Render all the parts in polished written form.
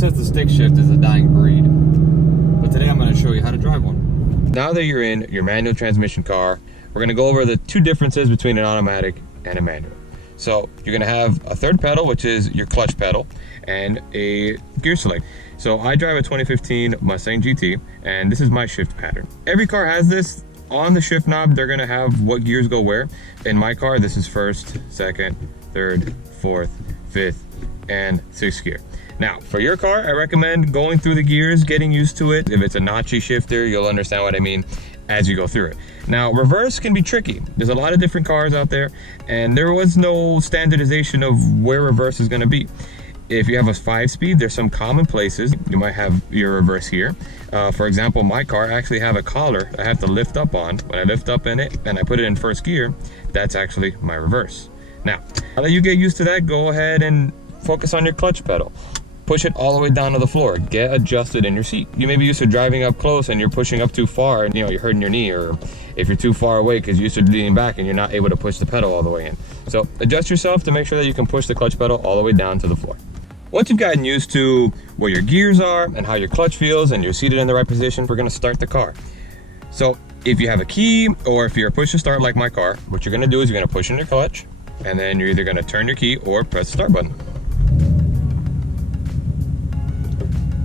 says the stick shift is a dying breed, but today I'm going to show you how to drive one. Now that you're in your manual transmission car, we're going to go over the two differences between an automatic and a manual. So you're going to have a third pedal, which is your clutch pedal, and a gear select. So I drive a 2015 Mustang GT, and this is my shift pattern. Every car has this. On the shift knob, they're going to have what gears go where. In my car, this is first, second, third, fourth, fifth, and sixth gear. Now, for your car, I recommend going through the gears, getting used to it. If it's a notchy shifter, you'll understand what I mean as you go through it. Now, reverse can be tricky. There's a lot of different cars out there, and there was no standardization of where reverse is going to be. If you have a 5-speed, there's some common places. You might have your reverse here. For example, my car, I actually have a collar I have to lift up on. When I lift up in it and I put it in first gear, that's actually my reverse. Now that you get used to that, go ahead and focus on your clutch pedal. Push it all the way down to the floor. Get adjusted in your seat. You may be used to driving up close and you're pushing up too far and you're hurting your knee, or if you're too far away because you're used to leaning back and you're not able to push the pedal all the way in. So adjust yourself to make sure that you can push the clutch pedal all the way down to the floor. Once you've gotten used to where your gears are and how your clutch feels and you're seated in the right position, we're gonna start the car. So if you have a key or if you're a push to start like my car, what you're gonna do is you're gonna push in your clutch and then you're either gonna turn your key or press the start button.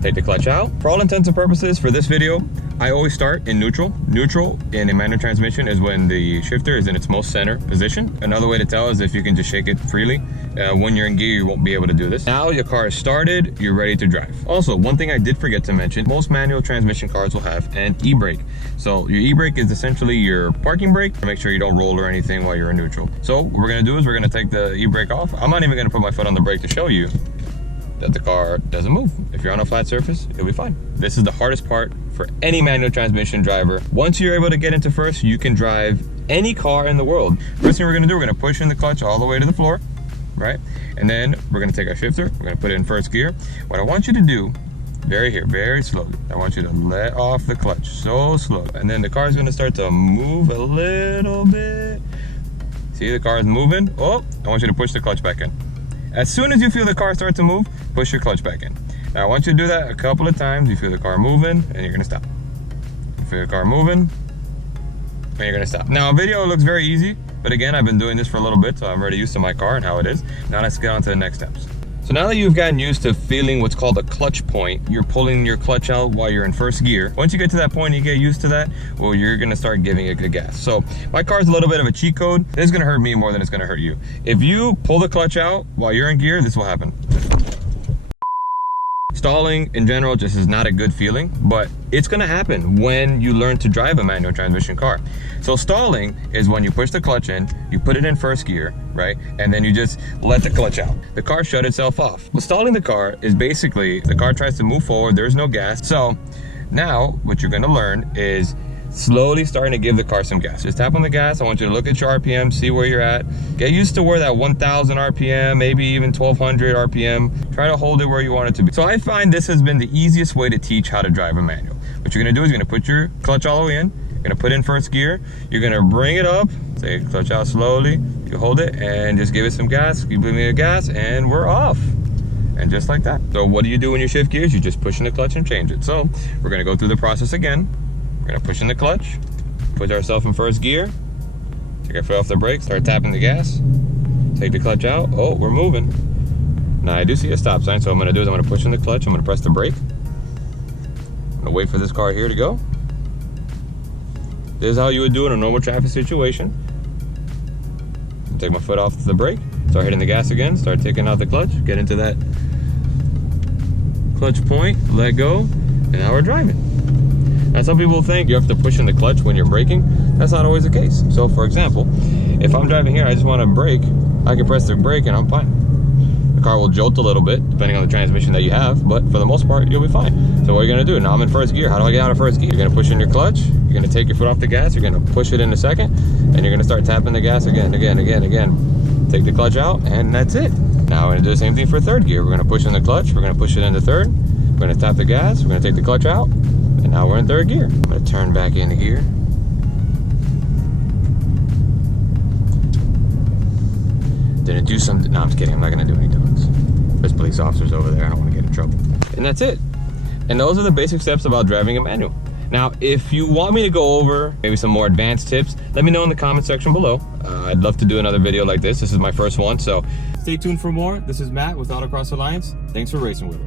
Take the clutch out. For all intents and purposes for this video, I always start in neutral. Neutral in a manual transmission is when the shifter is in its most center position. Another way to tell is if you can just shake it freely. When you're in gear, you won't be able to do this. Now your car is started, you're ready to drive. Also, one thing I did forget to mention, most manual transmission cars will have an e-brake. So your e-brake is essentially your parking brake to make sure you don't roll or anything while you're in neutral. So what we're gonna do is we're gonna take the e-brake off. I'm not even gonna put my foot on the brake to show you that the car doesn't move. If you're on a flat surface, it'll be fine. This is the hardest part for any manual transmission driver. Once you're able to get into first, you can drive any car in the world. First thing we're gonna do, we're gonna push in the clutch all the way to the floor, right? And then we're gonna take our shifter, we're gonna put it in first gear. What I want you to do, very slowly, I want you to let off the clutch, so slow. And then the car is gonna start to move a little bit. See, the car is moving. Oh, I want you to push the clutch back in. As soon as you feel the car start to move, push your clutch back in. Now I want you to do that a couple of times. You feel the car moving and you're gonna stop. You feel the car moving and you're gonna stop. Now a video looks very easy, but again, I've been doing this for a little bit, so I'm already used to my car and how it is. Now let's get on to the next steps. So now that you've gotten used to feeling what's called a clutch point, you're pulling your clutch out while you're in first gear. Once you get to that point and you get used to that, well, you're gonna start giving it the gas. So my car's a little bit of a cheat code. This is gonna hurt me more than it's gonna hurt you. If you pull the clutch out while you're in gear, this will happen. Stalling in general just is not a good feeling, but it's gonna happen when you learn to drive a manual transmission car. So stalling is when you push the clutch in, you put it in first gear, right? And then you just let the clutch out. The car shut itself off. Well, stalling the car is basically the car tries to move forward, there's no gas. So now what you're gonna learn is slowly starting to give the car some gas. Just tap on the gas. I want you to look at your RPM, see where you're at. Get used to where that 1000 RPM, maybe even 1200 RPM. Try to hold it where you want it to be. So I find this has been the easiest way to teach how to drive a manual. What you're gonna do is you're gonna put your clutch all the way in. You're gonna put in first gear. You're gonna bring it up, take clutch out slowly. You hold it and just give it some gas. Keep giving it gas and we're off. And just like that. So what do you do when you shift gears? You just push in the clutch and change it. So we're gonna go through the process again. We're gonna push in the clutch, put ourselves in first gear, take our foot off the brake, start tapping the gas, take the clutch out. Oh, we're moving. Now I do see a stop sign, so what I'm gonna do is I'm gonna push in the clutch, I'm gonna press the brake. I'm gonna wait for this car here to go. This is how you would do in a normal traffic situation. Take my foot off the brake, start hitting the gas again, start taking out the clutch, get into that clutch point, let go, and now we're driving. Now some people think you have to push in the clutch when you're braking. That's not always the case. So for example, if I'm driving here, I just want to brake, I can press the brake and I'm fine. The car will jolt a little bit depending on the transmission that you have, but for the most part, you'll be fine. So what are you gonna do? Now I'm in first gear. How do I get out of first gear? You're gonna push in your clutch, you're gonna take your foot off the gas, you're gonna push it in a second, and you're gonna start tapping the gas again. Take the clutch out, and that's it. Now we're gonna do the same thing for third gear. We're gonna push in the clutch, we're gonna push it into third, we're gonna tap the gas, we're gonna take the clutch out, and now we're in third gear. I'm gonna turn back into gear. Didn't do something, no, I'm just kidding, I'm not gonna do any donuts. There's police officers over there. I don't want to get in trouble. And that's it. And those are the basic steps about driving a manual. Now, if you want me to go over maybe some more advanced tips, let me know in the comment section below. I'd love to do another video like this. This is my first one, so stay tuned for more. This is Matt with Autocross Alliance. Thanks for racing with us.